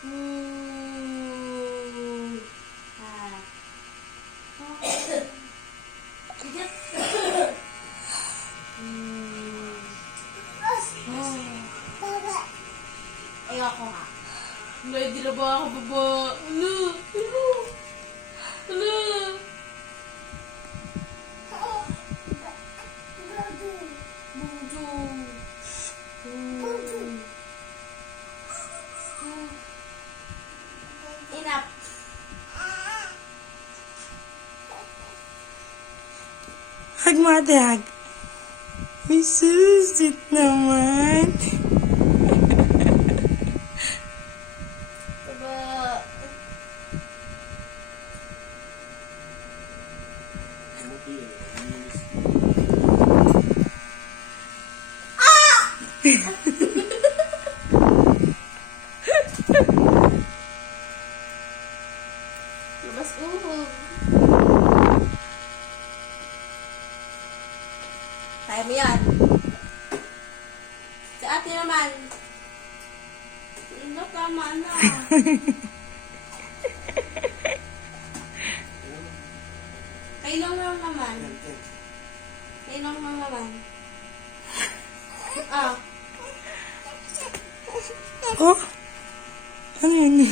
Ay, ako nga. Hindi na ba ako baba? Ano? Ano? Enough. Hug mo ate, hug. May susit naman. Baba. Labas uhog. Kaya mo yan. Si ate naman. Ano, tama na. Kailang lang naman. Kailang lang naman. Ah. Oh? Ano yun?